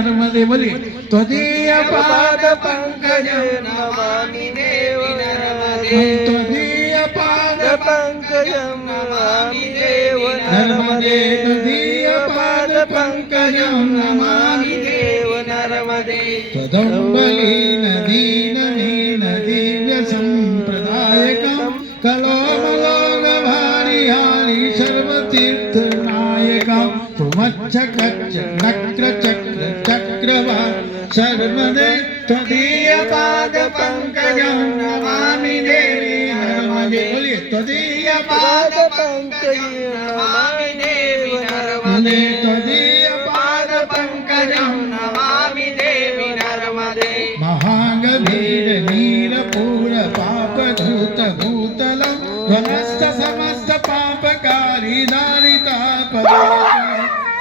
नर्मदे बोलिए त्वदीय पाद पंकजं नमामि देव नर्मदे त्वदीय पाद पंकजं नमामि देव नर्मदे त्वदीय पाद पंकजं नमामि देव नर्मदे त्वदम्बलीन दीननीन दिव्य संप्रदायकं कलोमलोगभारिहारि सर्वतीर्थनायकं पुमच्छकच्च नक्रचक्र चक्रवाल शर्मदे त्वदीय पाद पंकजं नमामि देवी नर्मदे बोलिए त्वदीय पाद पंकजं नमामि देव नर्मदे त्वदीय पाद पंकजं नमामि देवी नर्मदे महागभीर नीरपूर पापधूत भूतलं ध्वनस्थ समस्त पापकारी दारितापदाचलं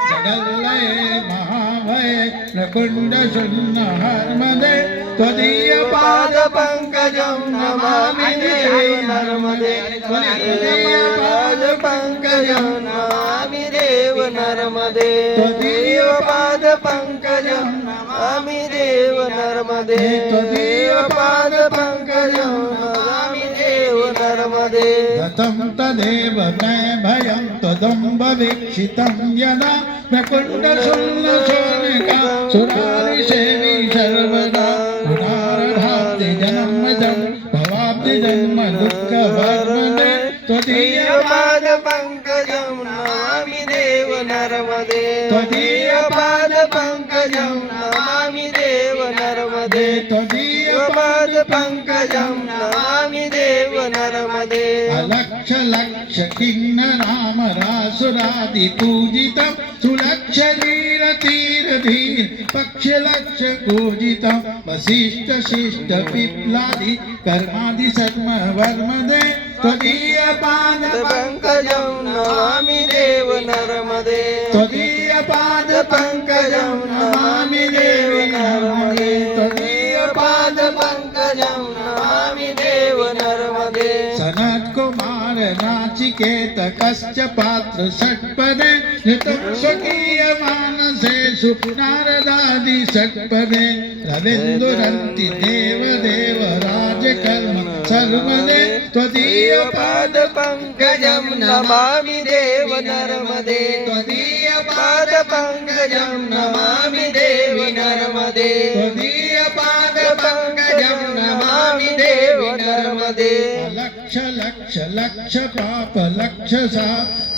जगल्लये महाभये प्रकुण्ड शून्य हर्मदे त्वदीय पाद पंकजं नमामि देव नर्मदे त्वदीय पाद पंकजं नमामि देव नर्मदे त्वदीय पाद पंकजं नमामि देव नर्मदे त्वदीय पाद पंकजं नमामि देव नर्मदे गतं तदेव मे भयं त्वदम्ब वीक्षितं यदा प्रकुण्डशून्यशोणिका सुरारिसेवी सर्वदा पुनर्भाति जन्मजं भवाब्धि जन्म दुःखवर्मदे त्वदीय पाद पंकजं नमामि देव नर्मदे त्वदीय पाद पंकजं नमामि देव नर्मदे त्वदीय पाद पंकजं नमामि देव नर्मदे अलक्ष लक्ष किन्नराम रासुरादि पूजितं सुलक्ष वीर तीर धीर पक्ष लक्ष पूजितं वसिष्ठ शिष्ट पिप्लादि कर्मादि सर्व वर्मदे त्वदीय पाद पंकजं नमामि देव नर्मदे त्वदीय पाद पंकजं नमामि देव नर्मदे त्वदीय पाद पंकजं नमामि देव नर्मदे सनत कुमार नाचिकेत कश्च पात्र षट्पदे ऋतं स्वकीय मानसेषु नारदादि षट्पदे रविन्दुरन्ति देव देव राजकर्म सर्वदे त्वदीय पाद पंकजं नमामि देव नर्मदे त्वदीय पाद पंकजं नमामि देव नर्मदे त्वदीय पाद पंकजं नमामि देव नर्मदे लक्ष लक्ष लक्ष पाप लक्ष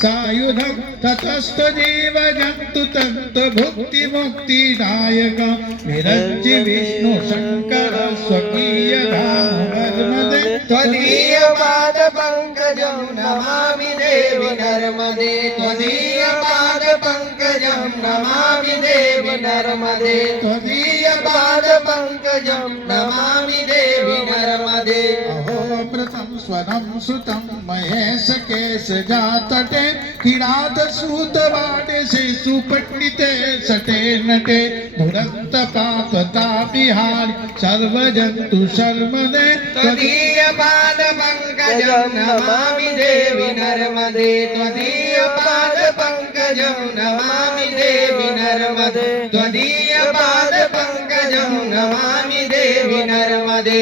सायुधं ततस्थ जीव जन्तु तंत भुक्ति मुक्ति दायक विरंचि विष्णु शंकर स्वकीय धाम वर्मदे त्वदीय पाद पंकजं नमामि देव नर्मदे त्वदीय पाद पंकजं नमामि देव नर्मदे त्वदीय पाद पंकजं नमामि देवी नर्मदे अहोमृतं स्वनं सुतं महेश केश जातटे किरात सूत वाडेसे सुपंडिते सटे नटे दुरंत पाप तापिहारी सर्व जंतु शर्मदे त्वदीय पाद पंकजं नमामि देवी नर्मदे त्वदीय पाद पंकजं नमामि देवी नर्मदे त्वदीय पाद पंकजं नमामि देवी नर्मदे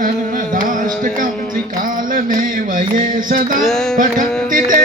नर्मदाष्टकं त्रिकालमेव ये सदा पठन्ति ते